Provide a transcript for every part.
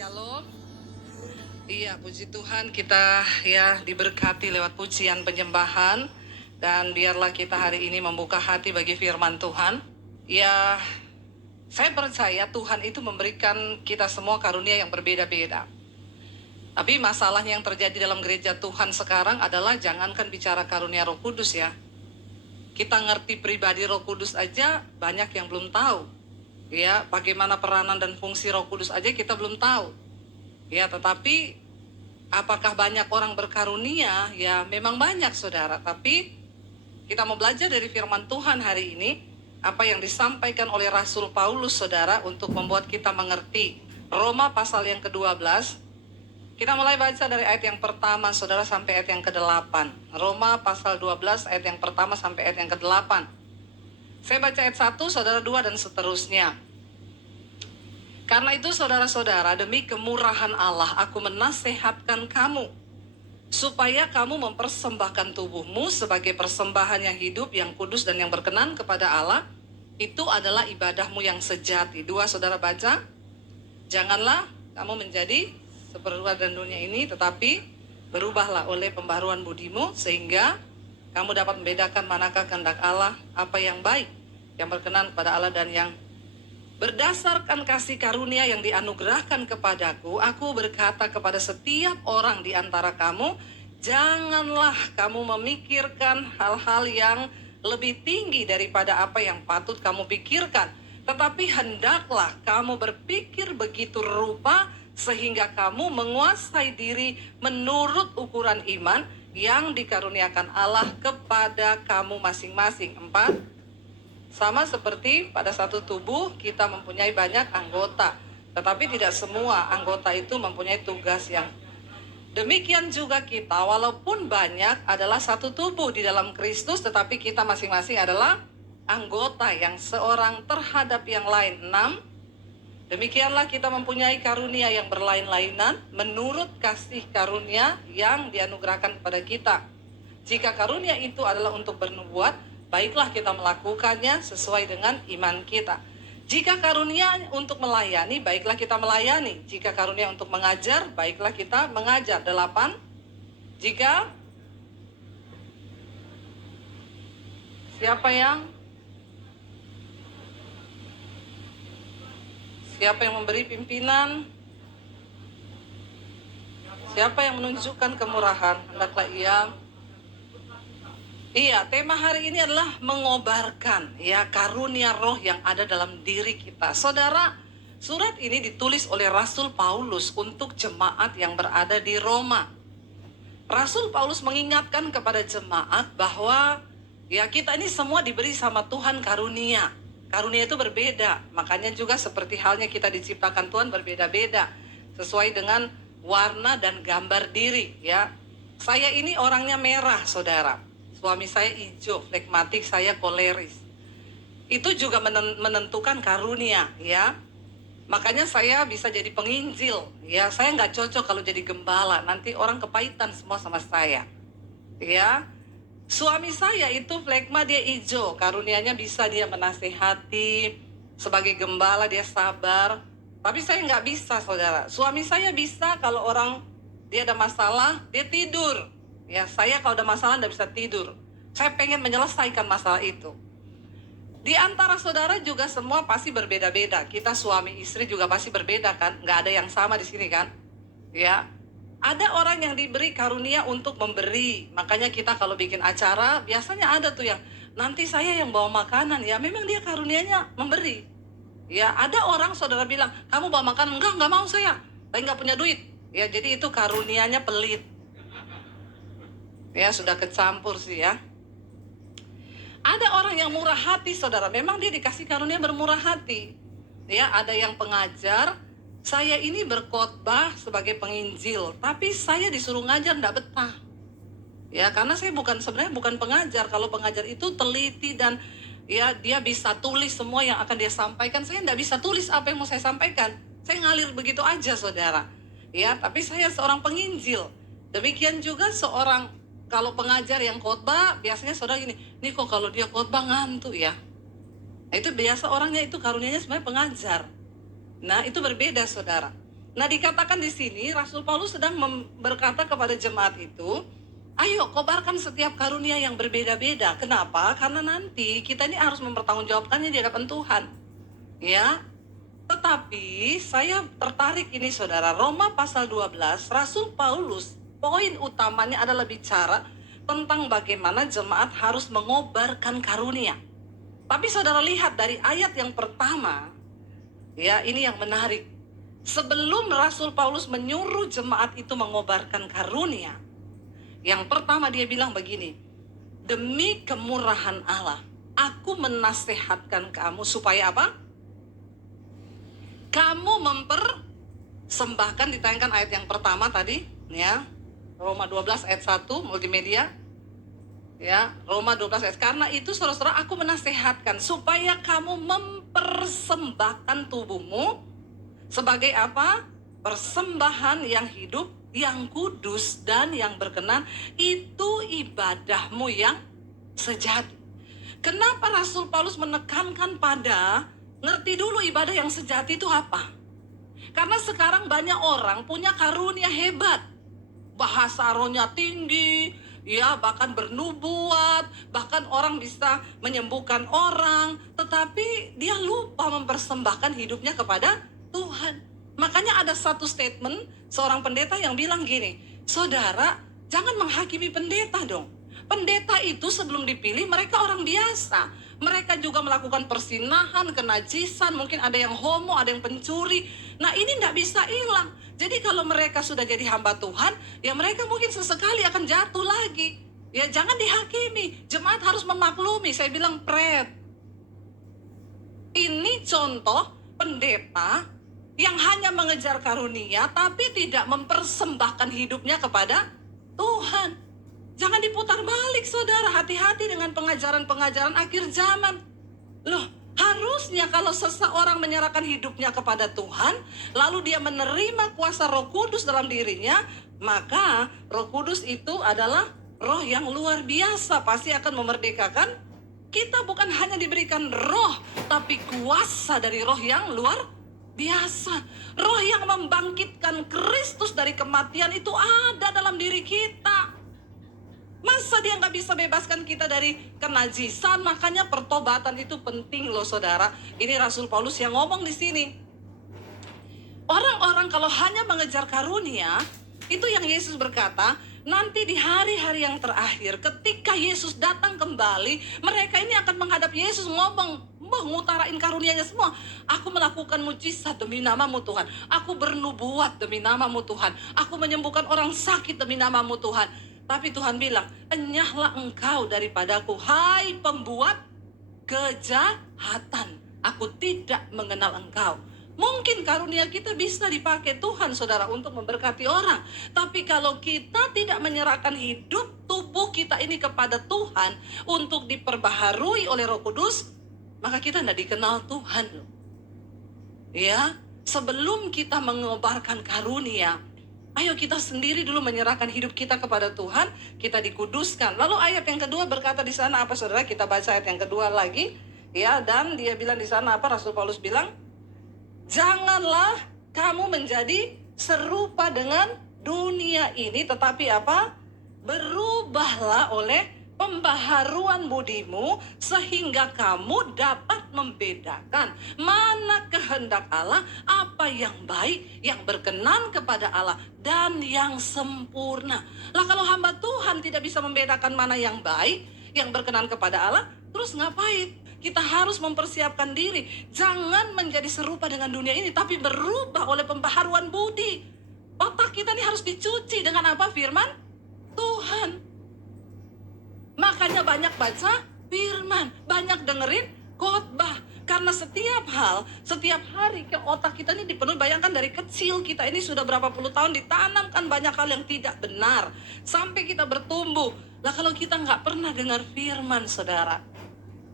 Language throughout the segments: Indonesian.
Shalom. Iya, puji Tuhan kita ya diberkati lewat pujian penyembahan. Dan biarlah kita hari ini membuka hati bagi firman Tuhan. Ya, saya percaya Tuhan itu memberikan kita semua karunia yang berbeda-beda. Tapi masalah yang terjadi dalam gereja Tuhan sekarang adalah jangankan bicara karunia Roh Kudus ya. Kita ngerti pribadi Roh Kudus aja banyak yang belum tahu. Ya, bagaimana peranan dan fungsi Roh Kudus aja kita belum tahu. Ya, tetapi apakah banyak orang berkarunia? Ya, memang banyak saudara. Tapi kita mau belajar dari firman Tuhan hari ini. Apa yang disampaikan oleh Rasul Paulus saudara untuk membuat kita mengerti. Roma pasal yang ke-12. Kita mulai baca dari ayat yang pertama saudara sampai ayat yang ke-8. Roma pasal 12 ayat yang pertama sampai ayat yang ke-8. Saya baca ayat 1, saudara 2 dan seterusnya. Karena itu saudara-saudara, demi kemurahan Allah aku menasehatkan kamu supaya kamu mempersembahkan tubuhmu sebagai persembahan yang hidup, yang kudus dan yang berkenan kepada Allah. Itu adalah ibadahmu yang sejati. 2 saudara baca. Janganlah kamu menjadi seperti dunia ini, tetapi berubahlah oleh pembaharuan budimu sehingga kamu dapat membedakan manakah kehendak Allah, apa yang baik, yang berkenan kepada Allah dan yang berdasarkan kasih karunia yang dianugerahkan kepadaku, aku berkata kepada setiap orang di antara kamu, janganlah kamu memikirkan hal-hal yang lebih tinggi daripada apa yang patut kamu pikirkan. Tetapi hendaklah kamu berpikir begitu rupa sehingga kamu menguasai diri menurut ukuran iman yang dikaruniakan Allah kepada kamu masing-masing. 4. Sama seperti pada satu tubuh kita mempunyai banyak anggota, tetapi tidak semua anggota itu mempunyai tugas yang demikian juga kita, walaupun banyak adalah satu tubuh di dalam Kristus, tetapi kita masing-masing adalah anggota yang seorang terhadap yang lain. 6. Demikianlah kita mempunyai karunia yang berlain-lainan menurut kasih karunia yang dianugerahkan kepada kita. Jika karunia itu adalah untuk bernubuat, baiklah kita melakukannya sesuai dengan iman kita. Jika karunia untuk melayani, baiklah kita melayani. Jika karunia untuk mengajar, baiklah kita mengajar. 8. Jika siapa yang memberi pimpinan, siapa yang menunjukkan kemurahan, hendaklah ia. Iya, tema hari ini adalah mengobarkan ya karunia roh yang ada dalam diri kita. Saudara, surat ini ditulis oleh Rasul Paulus untuk jemaat yang berada di Roma. Rasul Paulus mengingatkan kepada jemaat bahwa ya kita ini semua diberi sama Tuhan karunia. Karunia itu berbeda, makanya juga seperti halnya kita diciptakan Tuhan berbeda-beda sesuai dengan warna dan gambar diri ya. Saya ini orangnya merah, saudara. Suami saya hijau, flegmatik, saya koleris. Itu juga menentukan karunia ya. Makanya saya bisa jadi penginjil ya. Saya nggak cocok kalau jadi gembala, nanti orang kepahitan semua sama saya ya. Suami saya itu flegma, dia hijau, karunianya bisa dia menasehati. Sebagai gembala dia sabar. Tapi saya nggak bisa saudara. Suami saya bisa kalau orang dia ada masalah, dia tidur. Ya, saya kalau ada masalah nggak bisa tidur. Saya pengen menyelesaikan masalah itu. Di antara saudara juga semua pasti berbeda-beda. Kita suami istri juga pasti berbeda kan? Nggak ada yang sama di sini kan? Ya, ada orang yang diberi karunia untuk memberi. Makanya kita kalau bikin acara biasanya ada tuh yang nanti saya yang bawa makanan ya. Memang dia karunianya memberi. Ya, ada orang saudara bilang kamu bawa makanan, enggak mau saya nggak punya duit. Ya, jadi itu karunianya pelit. Ya, sudah kecampur sih ya. Ada orang yang murah hati saudara, memang dia dikasih karunia bermurah hati. Ya, ada yang pengajar, saya ini berkhotbah sebagai penginjil, tapi saya disuruh ngajar enggak betah. Ya, karena saya sebenarnya bukan pengajar. Kalau pengajar itu teliti dan ya dia bisa tulis semua yang akan dia sampaikan. Saya enggak bisa tulis apa yang mau saya sampaikan. Saya ngalir begitu aja saudara. Ya, tapi saya seorang penginjil. Demikian juga seorang kalau pengajar yang khotbah, biasanya saudara gini, nih kok kalau dia khotbah ngantuk ya. Nah, itu biasa orangnya itu karunianya sebenarnya pengajar. Nah, itu berbeda saudara. Nah, dikatakan di sini Rasul Paulus sedang berkata kepada jemaat itu, ayo kobarkan setiap karunia yang berbeda-beda. Kenapa? Karena nanti kita ini harus mempertanggungjawabkannya di hadapan Tuhan. Ya, tetapi saya tertarik ini saudara, Roma pasal 12, Rasul Paulus, poin utamanya adalah bicara tentang bagaimana jemaat harus mengobarkan karunia. Tapi saudara lihat dari ayat yang pertama, ya ini yang menarik. Sebelum Rasul Paulus menyuruh jemaat itu mengobarkan karunia, yang pertama dia bilang begini, demi kemurahan Allah, aku menasehatkan kamu supaya apa? Kamu mempersembahkan, ditayangkan ayat yang pertama tadi, ya, Roma 12 ayat 1, multimedia. Ya, Roma 12 ayat. Karena itu saudara-saudara, aku menasehatkan supaya kamu mempersembahkan tubuhmu sebagai apa? Persembahan yang hidup, yang kudus, dan yang berkenan. Itu ibadahmu yang sejati. Kenapa Rasul Paulus menekankan pada ngerti dulu ibadah yang sejati itu apa? Karena sekarang banyak orang punya karunia hebat. Bahasa rohnya tinggi, ya bahkan bernubuat, bahkan orang bisa menyembuhkan orang, tetapi dia lupa mempersembahkan hidupnya kepada Tuhan. Makanya ada satu statement seorang pendeta yang bilang gini, saudara jangan menghakimi pendeta dong. Pendeta itu sebelum dipilih mereka orang biasa. Mereka juga melakukan persinahan, kenajisan, mungkin ada yang homo, ada yang pencuri. Nah ini tidak bisa hilang. Jadi kalau mereka sudah jadi hamba Tuhan, ya mereka mungkin sesekali akan jatuh lagi. Ya jangan dihakimi, jemaat harus memaklumi. Saya bilang ini contoh pendeta yang hanya mengejar karunia tapi tidak mempersembahkan hidupnya kepada Tuhan. Jangan diputar balik saudara, hati-hati dengan pengajaran-pengajaran akhir zaman. Loh, harusnya kalau seseorang menyerahkan hidupnya kepada Tuhan, lalu dia menerima kuasa Roh Kudus dalam dirinya, maka Roh Kudus itu adalah roh yang luar biasa, pasti akan memerdekakan. Kita bukan hanya diberikan roh, tapi kuasa dari roh yang luar biasa. Roh yang membangkitkan Kristus dari kematian itu ada dalam diri kita. Masa dia nggak bisa bebaskan kita dari kenajisan? Makanya pertobatan itu penting loh saudara. Ini Rasul Paulus yang ngomong di sini. Orang-orang kalau hanya mengejar karunia, itu yang Yesus berkata, nanti di hari-hari yang terakhir ketika Yesus datang kembali, mereka ini akan menghadap Yesus ngomong, ngutarain karunianya semua. Aku melakukan mujizat demi namamu Tuhan. Aku bernubuat demi namamu Tuhan. Aku menyembuhkan orang sakit demi namamu Tuhan. Tapi Tuhan bilang, enyahlah engkau daripadaku, hai pembuat kejahatan. Aku tidak mengenal engkau. Mungkin karunia kita bisa dipakai Tuhan saudara untuk memberkati orang. Tapi kalau kita tidak menyerahkan hidup tubuh kita ini kepada Tuhan untuk diperbaharui oleh Roh Kudus, maka kita tidak dikenal Tuhan loh. Ya, sebelum kita mengobarkan karunia, ayo kita sendiri dulu menyerahkan hidup kita kepada Tuhan, kita dikuduskan. Lalu ayat yang kedua berkata di sana apa saudara? Kita baca ayat yang kedua lagi. Ya, dan dia bilang di sana apa? Rasul Paulus bilang, janganlah kamu menjadi serupa dengan dunia ini, tetapi apa? Berubahlah oleh pembaharuan budimu sehingga kamu dapat membedakan mana kehendak Allah, apa yang baik, yang berkenan kepada Allah, dan yang sempurna. Lah kalau hamba Tuhan tidak bisa membedakan mana yang baik, yang berkenan kepada Allah, terus ngapain? Kita harus mempersiapkan diri. Jangan menjadi serupa dengan dunia ini, tapi berubah oleh pembaharuan budi. Otak kita ini harus dicuci dengan apa? Firman Tuhan. Makanya banyak baca firman, banyak dengerin khotbah. Karena setiap hal, setiap hari ke otak kita ini dipenuhi. Bayangkan dari kecil kita ini sudah berapa puluh tahun ditanamkan banyak hal yang tidak benar. Sampai kita bertumbuh. Lah kalau kita nggak pernah dengar firman saudara,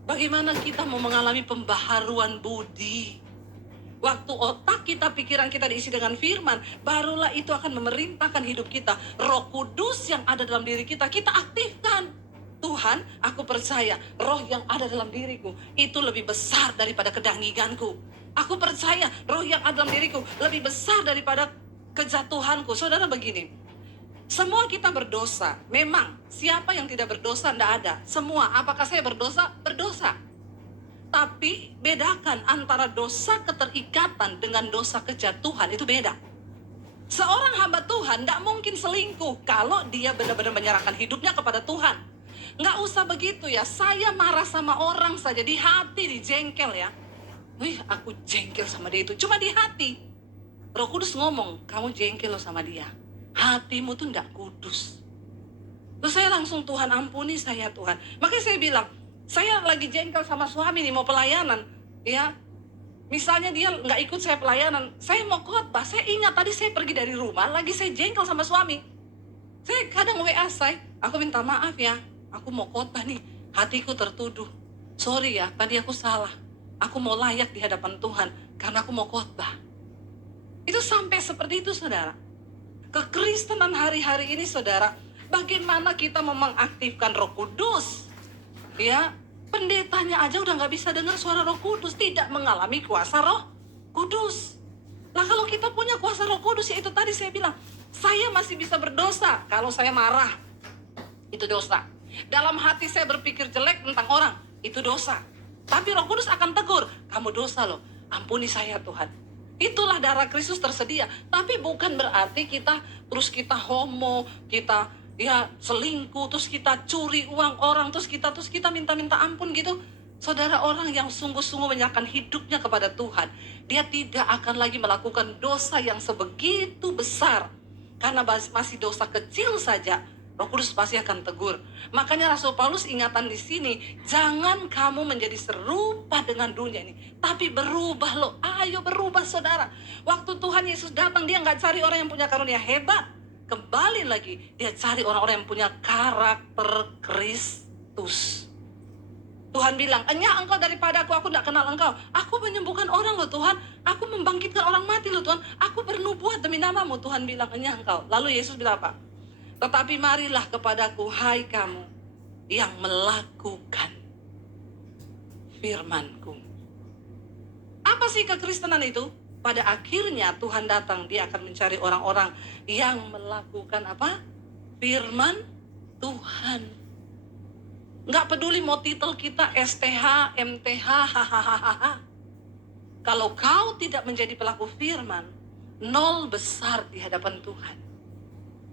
bagaimana kita mau mengalami pembaharuan budi? Waktu otak kita, pikiran kita diisi dengan firman, barulah itu akan memerintahkan hidup kita. Roh Kudus yang ada dalam diri kita, kita aktifkan. Tuhan, aku percaya roh yang ada dalam diriku itu lebih besar daripada kedanginganku. Aku percaya roh yang ada dalam diriku lebih besar daripada kejatuhanku. Saudara begini, semua kita berdosa. Memang, siapa yang tidak berdosa? Tidak ada. Semua, apakah saya berdosa? Berdosa. Tapi bedakan antara dosa keterikatan dengan dosa kejatuhan, itu beda. Seorang hamba Tuhan tidak mungkin selingkuh kalau dia benar-benar menyerahkan hidupnya kepada Tuhan. Nggak usah begitu ya, saya marah sama orang saja di hati, di jengkel ya. Wih, aku jengkel sama dia itu, cuma di hati. Roh Kudus ngomong, kamu jengkel loh sama dia. Hatimu tuh nggak kudus. Terus saya langsung, Tuhan ampuni saya Tuhan. Makanya saya bilang, saya lagi jengkel sama suami nih mau pelayanan. Ya, misalnya dia nggak ikut saya pelayanan, saya mau khotbah, saya ingat tadi saya pergi dari rumah, lagi saya jengkel sama suami. Saya kadang WA saya, aku minta maaf ya, aku mau khotbah nih, hatiku tertuduh. Sorry ya, tadi aku salah. Aku mau layak di hadapan Tuhan, karena aku mau khotbah. Itu sampai seperti itu saudara. Kekristenan hari-hari ini saudara, bagaimana kita mengaktifkan Roh Kudus? Ya, pendetanya aja udah nggak bisa dengar suara Roh Kudus, tidak mengalami kuasa Roh Kudus. Nah kalau kita punya kuasa Roh Kudus, ya itu tadi saya bilang, saya masih bisa berdosa kalau saya marah, itu dosa. Dalam hati saya berpikir jelek tentang orang, itu dosa. Tapi Roh Kudus akan tegur, kamu dosa loh, ampuni saya Tuhan. Itulah darah Kristus tersedia. Tapi bukan berarti kita homo, kita ya selingkuh, terus kita curi uang orang, terus kita minta ampun gitu. Saudara, orang yang sungguh-sungguh menyerahkan hidupnya kepada Tuhan, dia tidak akan lagi melakukan dosa yang sebegitu besar. Karena masih dosa kecil saja, Roh Kudus pasti akan tegur. Makanya Rasul Paulus ingatan di sini, jangan kamu menjadi serupa dengan dunia ini, tapi berubah loh. Ayo berubah saudara. Waktu Tuhan Yesus datang, dia nggak cari orang yang punya karunia hebat. Kembali lagi, dia cari orang-orang yang punya karakter Kristus. Tuhan bilang, "Enyah engkau daripada aku tidak kenal engkau. Aku menyembuhkan orang loh Tuhan. Aku membangkitkan orang mati loh Tuhan. Aku bernubuat demi namamu." Tuhan bilang, "Enyah engkau." Lalu Yesus bilang apa? "Tetapi marilah kepadaku, hai kamu yang melakukan firman-Ku." Apa sih kekristenan itu? Pada akhirnya Tuhan datang, dia akan mencari orang-orang yang melakukan apa? Firman Tuhan. Nggak peduli mau titel kita STH, MTH, hahaha. Kalau kau tidak menjadi pelaku firman, nol besar di hadapan Tuhan.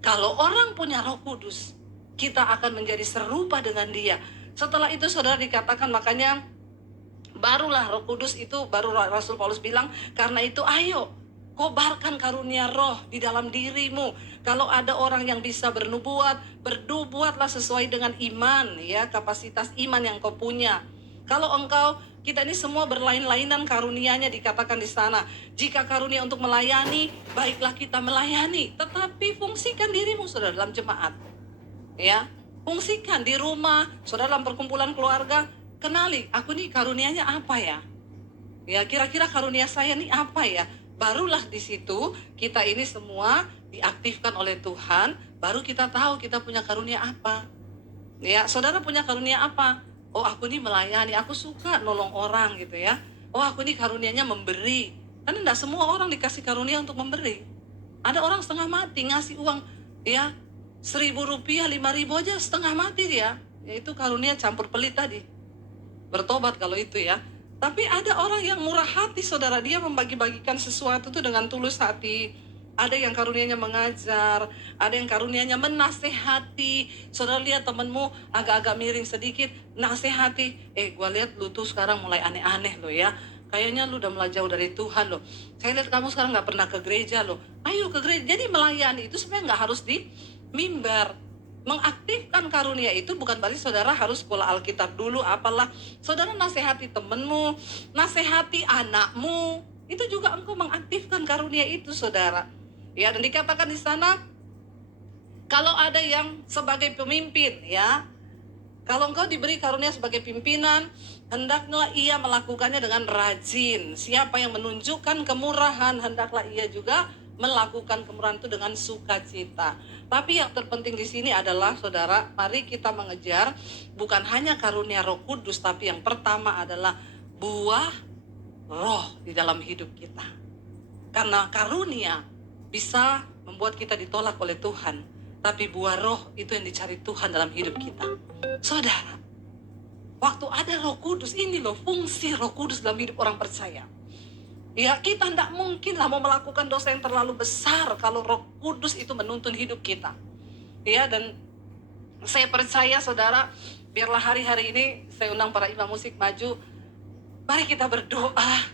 Kalau orang punya Roh Kudus, kita akan menjadi serupa dengan dia. Setelah itu saudara dikatakan, makanya barulah Roh Kudus itu, baru Rasul Paulus bilang, karena itu ayo kobarkan karunia roh di dalam dirimu. Kalau ada orang yang bisa bernubuat, bernubuatlah sesuai dengan iman, ya, kapasitas iman yang kau punya. Kalau engkau, kita ini semua berlain-lainan karunianya, dikatakan di sana. Jika karunia untuk melayani, baiklah kita melayani. Tetapi fungsikan dirimu saudara dalam jemaat, ya, fungsikan di rumah, saudara dalam perkumpulan keluarga. Kenali, aku nih karunianya apa ya? Ya, kira-kira karunia saya nih apa ya? Barulah di situ kita ini semua diaktifkan oleh Tuhan, baru kita tahu kita punya karunia apa. Ya, saudara punya karunia apa? Oh, aku nih melayani, aku suka nolong orang gitu ya. Oh, aku nih karunianya memberi. Karena tidak semua orang dikasih karunia untuk memberi. Ada orang setengah mati ngasih uang, ya, 1.000 rupiah, 5.000 aja setengah mati dia. Yaitu karunia campur pelit tadi. Bertobat kalau itu ya. Tapi ada orang yang murah hati saudara, dia membagi-bagikan sesuatu itu dengan tulus hati. Ada yang karunianya mengajar, ada yang karunianya menasehati. Saudara lihat temanmu agak-agak miring sedikit, nasehati. Gua lihat lu tuh sekarang mulai aneh-aneh loh ya. Kayaknya lu udah mulai jauh dari Tuhan loh. Saya lihat kamu sekarang gak pernah ke gereja loh. Ayo ke gereja. Jadi melayani itu sebenarnya gak harus di mimbar. Mengaktifkan karunia itu bukan berarti saudara harus sekolah Alkitab dulu apalah. Saudara nasihati temenmu, nasihati anakmu, itu juga engkau mengaktifkan karunia itu saudara. Ya, dan dikatakan di sana, kalau ada yang sebagai pemimpin, ya, kalau engkau diberi karunia sebagai pimpinan, hendaklah ia melakukannya dengan rajin. Siapa yang menunjukkan kemurahan, hendaklah ia juga melakukan kemurahan itu dengan sukacita. Tapi yang terpenting di sini adalah saudara, mari kita mengejar bukan hanya karunia Roh Kudus, tapi yang pertama adalah buah roh di dalam hidup kita. Karena karunia bisa membuat kita ditolak oleh Tuhan, tapi buah roh itu yang dicari Tuhan dalam hidup kita. Saudara, waktu ada Roh Kudus, ini loh fungsi Roh Kudus dalam hidup orang percaya. Ya, kita tidak mungkin lah mau melakukan dosa yang terlalu besar kalau Roh Kudus itu menuntun hidup kita. Ya, dan saya percaya saudara, biarlah hari-hari ini saya undang para imam musik maju. Mari kita berdoa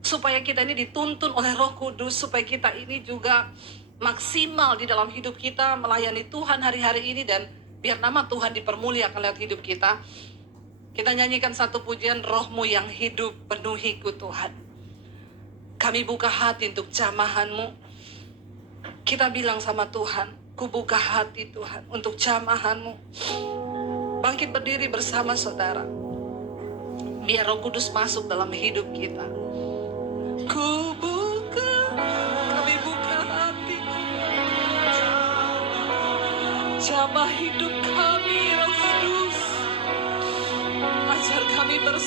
supaya kita ini dituntun oleh Roh Kudus, supaya kita ini juga maksimal di dalam hidup kita melayani Tuhan hari-hari ini, dan biar nama Tuhan dipermuliakan lewat hidup kita. Kita nyanyikan satu pujian, Rohmu yang hidup penuhiku Tuhan. Kami buka hati untuk jamahan-Mu. Kita bilang sama Tuhan, ku buka hati Tuhan untuk jamahan-Mu. Bangkit berdiri bersama saudara. Biar Roh Kudus masuk dalam hidup kita. Ku buka, kami buka hati. Jamah hidup kami, Roh Kudus. Ajar kami berserah.